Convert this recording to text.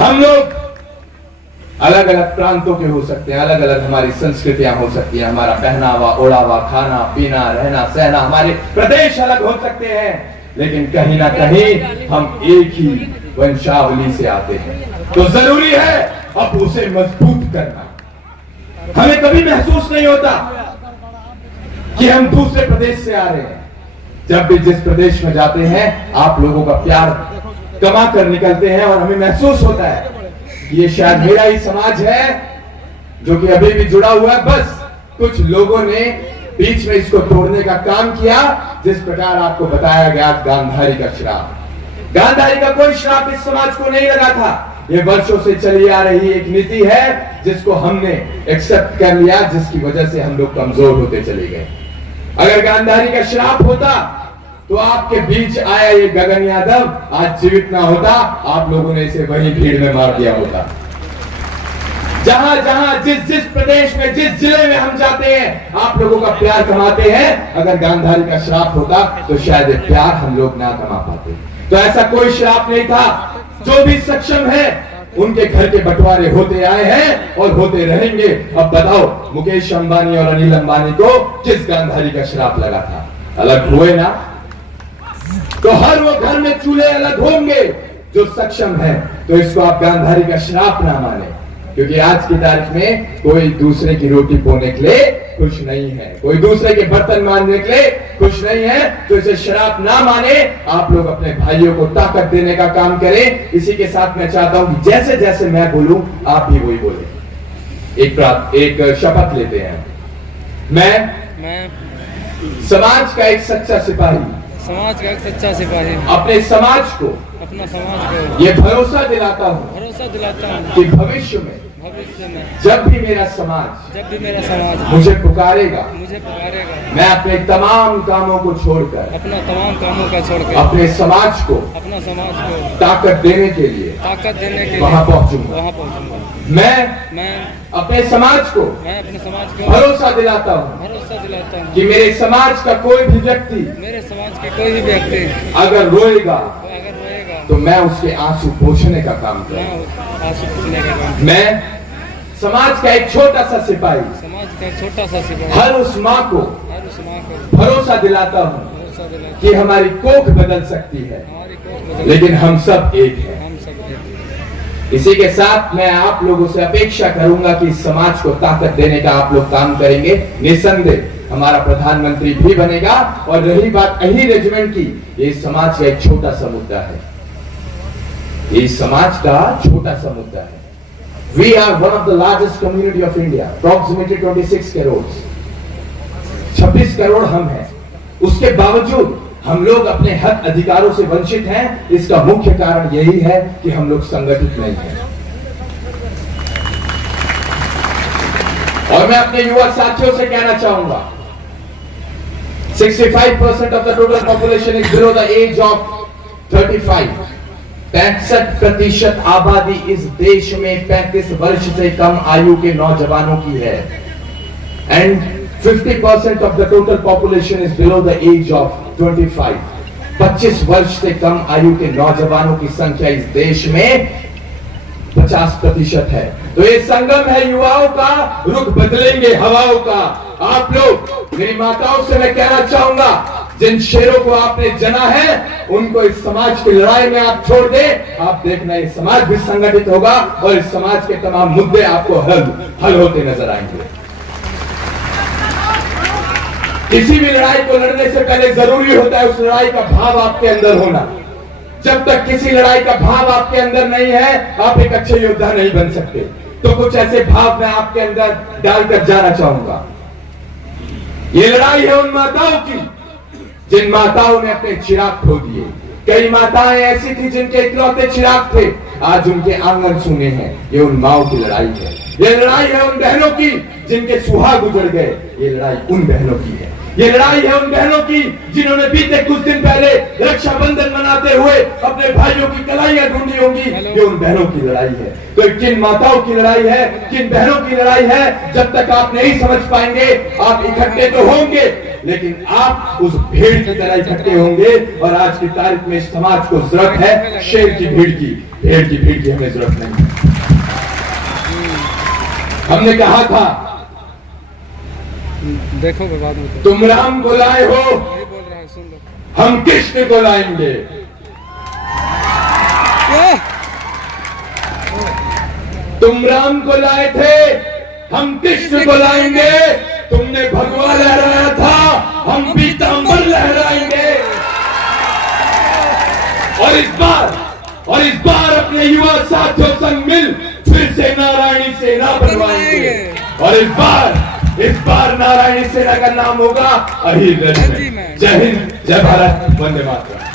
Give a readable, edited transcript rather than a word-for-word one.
हम लोग अलग अलग प्रांतों के हो सकते हैं, अलग अलग हमारी संस्कृतियां हो सकती हैं, हमारा पहनावा, ओढ़ावा, खाना पीना, रहना सहना, हमारे प्रदेश अलग हो सकते हैं, लेकिन कहीं ना कहीं हम एक ही वंशावली से आते हैं। तो जरूरी है अब उसे मजबूत करना। हमें कभी महसूस नहीं होता कि हम दूसरे प्रदेश से आ रहे हैं। जब भी जिस प्रदेश में जाते हैं आप लोगों का प्यार कमा कर निकलते हैं और हमें महसूस होता है ये शायद मेरा ही समाज है जो कि अभी भी जुड़ा हुआ है। बस कुछ लोगों ने बीच में इसको तोड़ने का काम किया। जिस प्रकार आपको बताया गया गांधारी का श्राप, गांधारी का कोई श्राप इस समाज को नहीं लगा था। ये वर्षों से चली आ रही एक नीति है जिसको हमने एक्सेप्ट कर लिया, जिसकी वजह से हम लोग कमजोर होते चले गए। अगर गांधारी का श्राप होता तो आपके बीच आया ये गगन यादव आज जीवित ना होता, आप लोगों ने इसे वही भीड़ में मार दिया होता। जहां जहां जिस प्रदेश में, जिस जिले में हम जाते हैं आप लोगों का प्यार कमाते हैं। अगर गांधारी का श्राप होता तो शायद प्यार हम लोग ना कमा पाते। तो ऐसा कोई श्राप नहीं था। जो भी सक्षम है उनके घर के बंटवारे होते आए हैं और होते रहेंगे। अब बताओ मुकेश अंबानी और अनिल अंबानी को किस गांधारी का श्राप लगा था? अलग हुए ना। तो हर वो घर में चूल्हे अलग होंगे जो सक्षम है। तो इसको आप गांधारी का श्राप ना माने, क्योंकि आज की तारीख में कोई दूसरे की रोटी पोने के लिए खुश नहीं है, कोई दूसरे के बर्तन मांजने के लिए खुश नहीं है। तो इसे श्राप ना माने, आप लोग अपने भाइयों को ताकत देने का काम करें। इसी के साथ मैं चाहता हूं कि जैसे जैसे मैं बोलूं आप भी वही बोले। एक शपथ लेते हैं। मैं समाज का एक सच्चा सिपाही, अपने समाज को ये भरोसा दिलाता हूँ कि भविष्य में जब भी मेरा समाज मुझे पुकारेगा मैं अपने तमाम कामों को छोड़कर अपने समाज को ताकत देने के लिए वहां पहुंचूंगा। मैं अपने समाज को भरोसा दिलाता हूँ कि मेरे समाज का कोई भी व्यक्ति अगर रोएगा तो मैं उसके आंसू पोंछने का काम करूंगा। मैं समाज का एक छोटा सा सिपाही, हर उस माँ को भरोसा दिलाता हूँ कि हमारी कोख बदल सकती है, लेकिन हम सब एक हैं। इसी के साथ मैं आप लोगों से अपेक्षा करूंगा कि इस समाज को ताकत देने का आप लोग काम करेंगे। निसंदेह हमारा प्रधानमंत्री भी बनेगा। और रही बात अही रेजिमेंट की, ये समाज का एक छोटा सा मुद्दा है, ये समाज का छोटा सा मुद्दा है। We are one of the largest community of India, approximately 26 crore, 26 crore हम हैं। उसके बावजूद हम लोग अपने हक अधिकारों से वंचित हैं। इसका मुख्य कारण यही है कि हम लोग संगठित नहीं हैं। और मैं अपने युवा साथियों से कहना चाहूंगा, 65% of the total population is below the age of 35। 65% आबादी इस देश में 35 वर्ष से कम आयु के नौजवानों की है। And 50% of the total population is below the age of 25। 25 वर्ष से कम आयु के नौजवानों की संख्या इस देश में 50% है। तो ये संगम है युवाओं का, रुख बदलेंगे हवाओं का। आप लोग, मेरी माताओं से मैं कहना चाहूंगा, जिन शेरों को आपने जना है उनको इस समाज की लड़ाई में आप छोड़ दें। आप देखना ये समाज भी संगठित होगा और इस समाज के तमाम मुद्दे आपको हल होते नजर आएंगे। किसी भी लड़ाई को लड़ने से पहले जरूरी होता है उस लड़ाई का भाव आपके अंदर होना। जब तक किसी लड़ाई का भाव आपके अंदर नहीं है आप एक अच्छे योद्धा नहीं बन सकते। तो कुछ ऐसे भाव मैं आपके अंदर डालकर जाना चाहूंगा। ये लड़ाई है उन माताओं की जिन माताओं ने अपने चिराग खो दिए। कई माताएं ऐसी थी जिनके इकलौते चिराग थे, आज उनके आंगन सूने हैं। ये उन माओं की लड़ाई है। ये लड़ाई है उन बहनों की जिनके सुहाग उजड़ गए। ये लड़ाई उन बहनों की है। ये लड़ाई है उन बहनों की जिन्होंने बीते कुछ दिन पहले रक्षाबंधन मनाते हुए अपने भाइयों की कलाइयां ढूंढी होंगी। ये उन बहनों की लड़ाई है। तो किन माताओं की लड़ाई है, किन बहनों की लड़ाई है, जब तक आप नहीं समझ पाएंगे आप इकट्ठे तो होंगे लेकिन आप उस भीड़ की तरह इकट्ठे होंगे। और आज की तारीख में इस समाज को जरूरत है शेर की भीड़ की, भेड़ की भीड़ की हमें जरूरत नहीं। हमने कहा था देखो बाद में तुम राम को लाए हो, बोल रहा है, सुन लो। हम कृष्ण को लाएंगे। तुम राम को लाए थे, हम कृष्ण को लाएंगे। तुमने भगवा लहराया था, हम पीतांबर लहराएंगे। और इस बार अपने युवा साथियों संग मिल फिर से नारायणी सेना बनवाएंगे। और इस बार नारायणी सेना का नाम होगा अहिर रंजन। जय हिंद, जय भारत, वंदे मातरम।